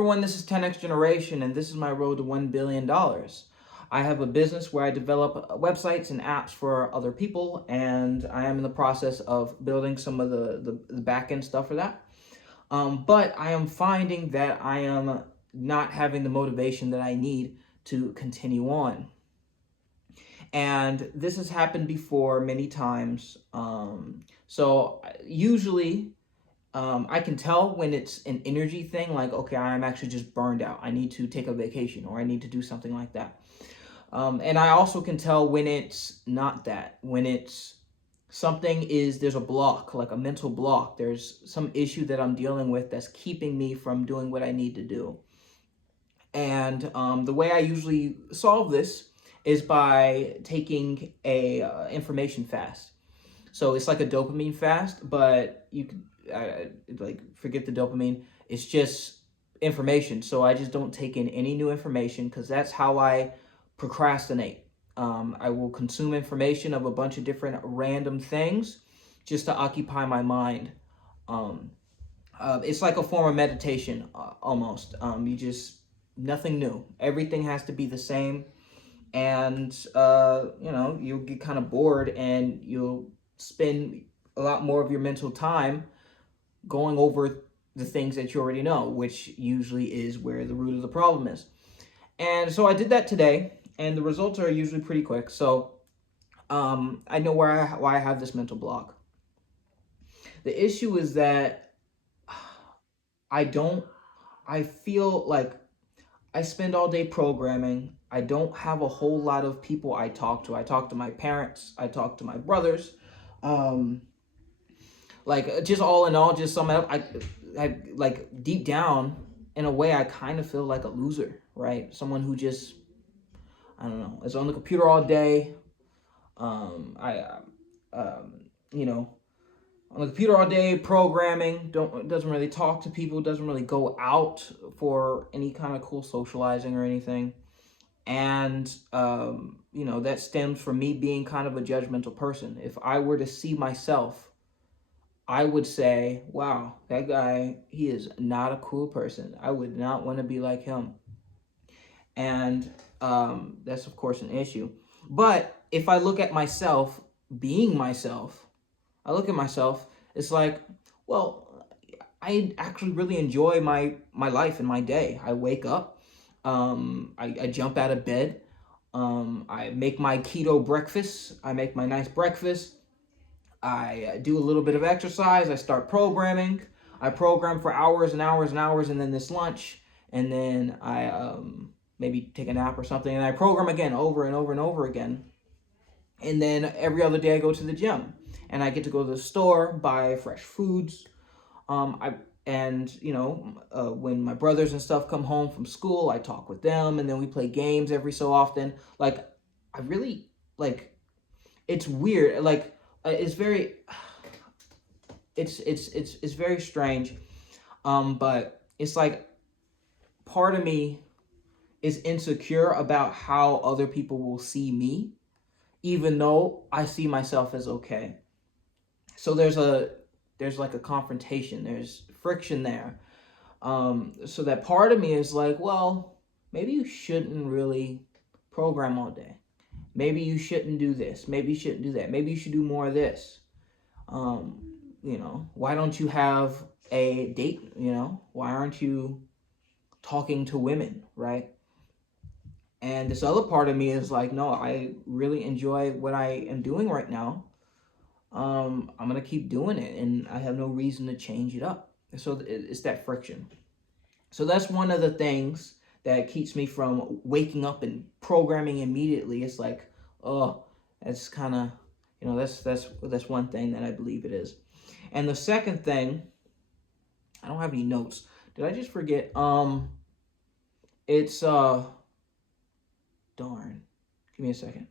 Everyone, this is 10X Generation, and this is my road to $1 billion. I have a business where I develop websites and apps for other people, and I am in the process of building some of the back end stuff for that. But I am finding that I am not having the motivation that I need to continue on. And this has happened before many times. So usually I can tell when it's an energy thing, like, okay, I'm actually just burned out. I need to take a vacation or I need to do something like that. And I also can tell when it's not that, when it's there's a block, like a mental block. There's some issue that I'm dealing with that's keeping me from doing what I need to do. And the way I usually solve this is by taking a information fast. So it's like a dopamine fast, but you could like forget the dopamine. It's just information. So I just don't take in any new information because that's how I procrastinate. I will consume information of a bunch of different random things just to occupy my mind. Um, it's like a form of meditation almost. You just nothing new. Everything has to be the same, and you'll get kind of bored, and you'll spend a lot more of your mental time going over the things that you already know, which usually is where the root of the problem is. And so I did that today, and the results are usually pretty quick. So I know why I have this mental block. The issue is that I feel like I spend all day programming. I don't have a whole lot of people I talk to. I talk to my parents. I talk to my brothers. Like, just all in all, just sum it up, I like deep down, in a way, I kind of feel like a loser, right? Someone who just, I don't know, is on the computer all day. I, you know, on the computer all day, programming, doesn't really talk to people, doesn't really go out for any kind of cool socializing or anything. And, that stems from me being kind of a judgmental person. If I were to see myself, I would say, wow, that guy, he is not a cool person. I would not want to be like him. And that's, of course, an issue. But if I look at myself being myself, I look at myself, it's like, well, I actually really enjoy my life and my day. I wake up, I jump out of bed, I make my keto breakfast, I make my nice breakfast, I do a little bit of exercise, I start programming, I program for hours and hours and hours, and then this lunch, and then I maybe take a nap or something, and I program again over and over and over again. And then every other day I go to the gym, and I get to go to the store, buy fresh foods. When my brothers and stuff come home from school, I talk with them, and then we play games every so often. Like, I really, like, it's weird. Like, it's very, it's very strange. But it's like part of me is insecure about how other people will see me, even though I see myself as okay. So there's like a confrontation, there's friction there. So that part of me is like, well, maybe you shouldn't really program all day. Maybe you shouldn't do this. Maybe you shouldn't do that. Maybe you should do more of this. Why don't you have a date? Why aren't you talking to women, right? And this other part of me is like, no, I really enjoy what I am doing right now. I'm gonna keep doing it, and I have no reason to change it up. So it's that friction. So that's one of the things that keeps me from waking up and programming immediately. It's like, oh, that's kind of, that's one thing that I believe it is. And the second thing, I don't have any notes. Did I just forget? It's darn. Give me a second.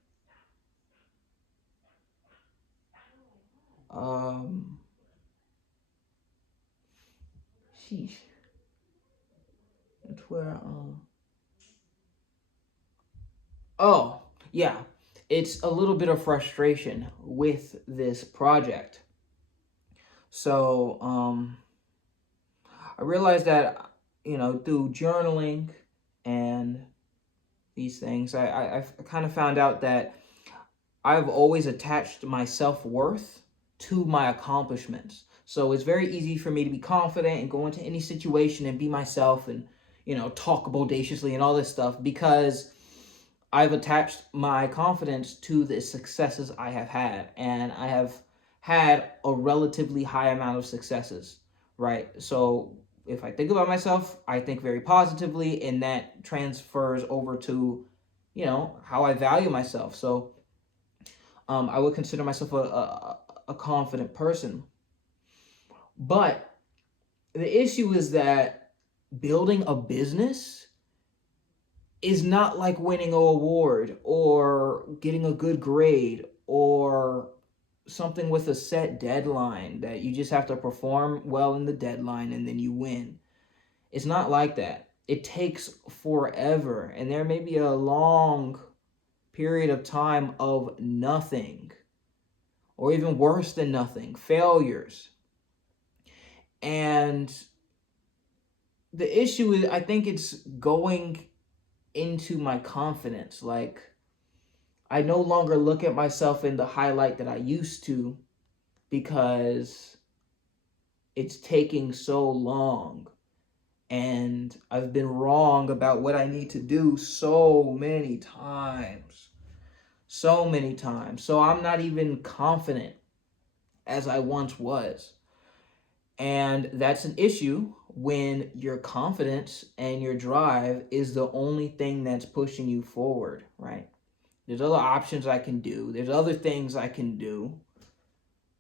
Sheesh. That's where oh, yeah. It's a little bit of frustration with this project. So, I realized that through journaling and these things, I've kind of found out that I've always attached my self-worth to my accomplishments. So it's very easy for me to be confident and go into any situation and be myself and, talk bodaciously and all this stuff because I've attached my confidence to the successes I have had. And I have had a relatively high amount of successes, right? So if I think about myself, I think very positively, and that transfers over to, how I value myself. So I would consider myself a confident person. But the issue is that building a business is not like winning an award or getting a good grade or something with a set deadline that you just have to perform well in the deadline and then you win. It's not like that. It takes forever, and there may be a long period of time of nothing, or even worse than nothing, failures. And the issue is, I think it's going into my confidence. Like, I no longer look at myself in the highlight that I used to because it's taking so long. And I've been wrong about what I need to do so many times. So many times. So I'm not even confident as I once was. And that's an issue when your confidence and your drive is the only thing that's pushing you forward, right? There's other options I can do. There's other things I can do,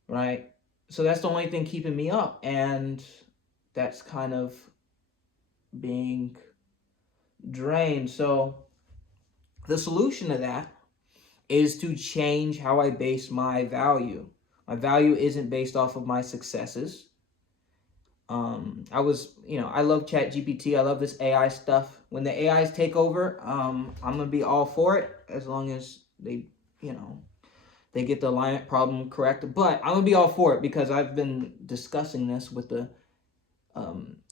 right? So that's the only thing keeping me up. And that's kind of being drained. So the solution to that is to change how I base my value. My value isn't based off of my successes. I love Chat GPT. I love this AI stuff. When the AIs take over, I'm gonna be all for it as long as they get the alignment problem correct. But I'm gonna be all for it because I've been discussing this with the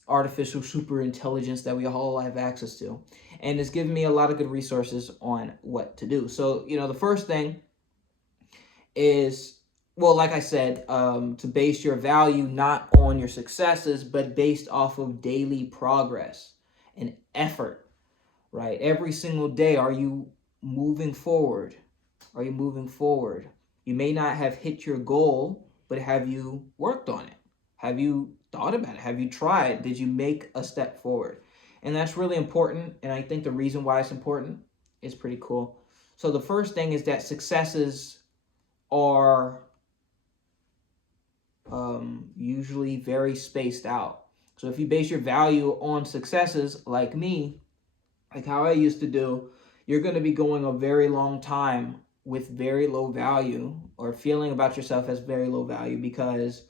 artificial super intelligence that we all have access to, and it's given me a lot of good resources on what to do. So the first thing is, well, like I said, to base your value not on your successes, but based off of daily progress and effort, right? Every single day, are you moving forward? Are you moving forward? You may not have hit your goal, but have you worked on it? Have you thought about it? Have you tried? Did you make a step forward? And that's really important. And I think the reason why it's important is pretty cool. So the first thing is that successes are usually very spaced out. So if you base your value on successes like me, like how I used to do, you're going to be going a very long time with very low value, or feeling about yourself as very low value, because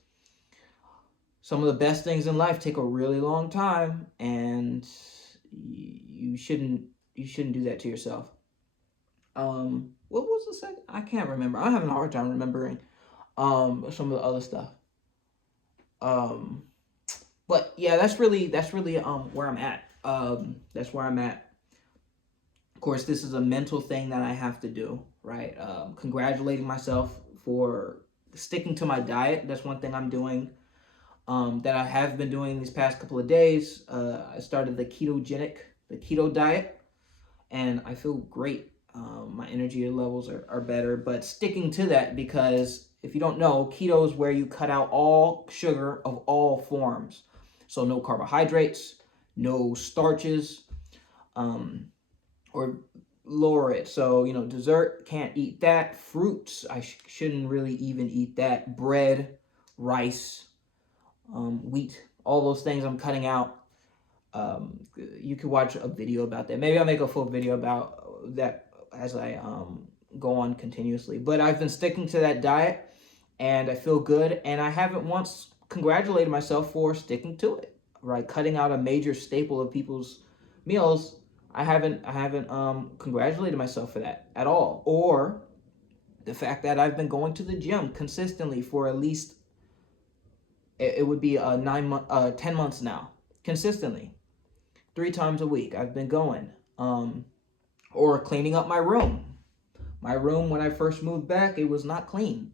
some of the best things in life take a really long time, and you shouldn't do that to yourself. What was the second? I can't remember. I'm having a hard time remembering some of the other stuff. Um, but yeah, that's really where I'm at. That's where I'm at. Of course, this is a mental thing that I have to do, right? Congratulating myself for sticking to my diet. That's one thing I'm doing. That I have been doing these past couple of days. I started the keto diet, and I feel great. My energy levels are better, but sticking to that, because if you don't know, keto is where you cut out all sugar of all forms. So no carbohydrates, no starches, or lower it. So, dessert, can't eat that. Fruits, I shouldn't really even eat that. Bread, rice, wheat, all those things I'm cutting out. You could watch a video about that. Maybe I'll make a full video about that as I go on continuously. But I've been sticking to that diet, and I feel good. And I haven't once congratulated myself for sticking to it. Right, cutting out a major staple of people's meals. I haven't congratulated myself for that at all. Or the fact that I've been going to the gym consistently for at least, it would be 10 months now, consistently. 3 times a week. I've been going. Or cleaning up my room. My room, when I first moved back, it was not clean.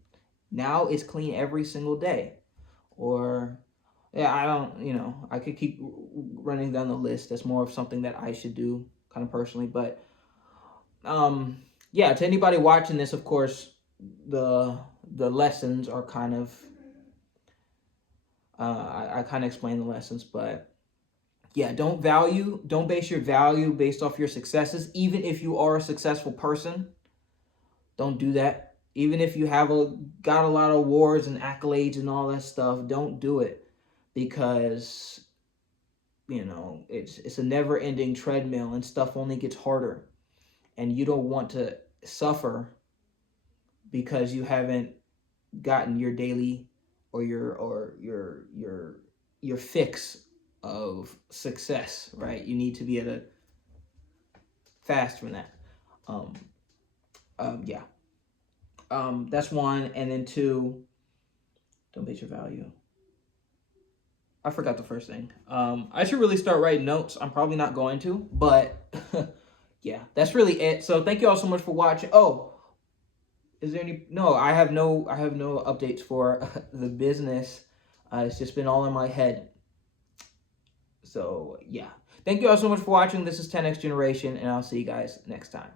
Now it's clean every single day. Or, yeah, I don't, I could keep running down the list. That's more of something that I should do kind of personally. But, yeah, to anybody watching this, of course, the lessons are kind of, I kind of explain the lessons, but yeah, don't base your value based off your successes. Even if you are a successful person, don't do that. Even if you got a lot of awards and accolades and all that stuff, don't do it, because it's a never-ending treadmill and stuff only gets harder, and you don't want to suffer because you haven't gotten your daily or your fix of success, right? You need to be able to fast from that. Yeah. That's one. And then two, don't base your value. I forgot the first thing. I should really start writing notes. I'm probably not going to, but yeah, that's really it. So thank you all so much for watching. Oh, is there any? No, I have no updates for the business. It's just been all in my head. So yeah, thank you all so much for watching. This is 10X Generation, and I'll see you guys next time.